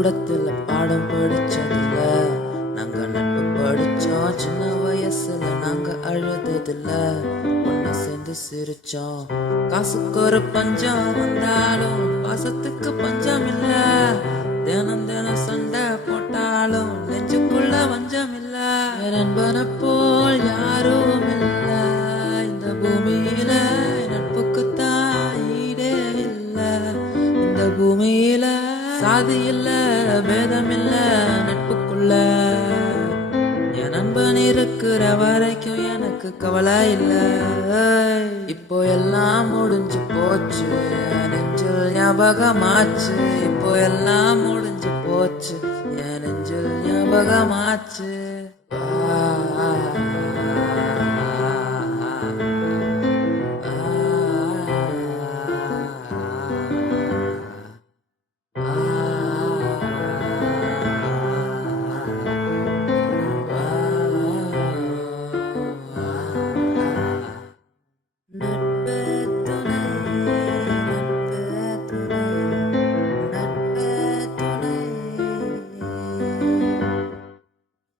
பள்ளிக்கூடத்துல பாடம் படிச்சதில்ல, நாங்க நட்பு படிச்சோம். சின்ன வயசுல நாங்க அழுததில்ல, ஒன்னு சேர்ந்து சிரிச்சோம். காசுக்கு ஒரு பஞ்சம் வந்தாலும் பாசத்துக்கு பஞ்சம் இல்ல. தினம் தினம் சண்டை போட்டாலும் நெஞ்சுக்குள்ள வஞ்சம் இல்ல. நண்பனை போல் யாரும் இல்ல இந்த பூமியில. நட்புக்குத்தான் ஈடே இல்ல இந்த பூமியில. சாதி இல்ல, பேதம் இல்ல நட்புக்குள்ள. என் நண்பன் இருக்கிற வரைக்கும் எனக்கு கவலை இல்ல. இப்போ எல்லாம் முடிஞ்சு போச்சு, என் நெஞ்சில் ஞாபகமாச்சு. இப்போ எல்லாம் முடிஞ்சு போச்சு, என் நெஞ்சில் ஞாபகமாச்சு.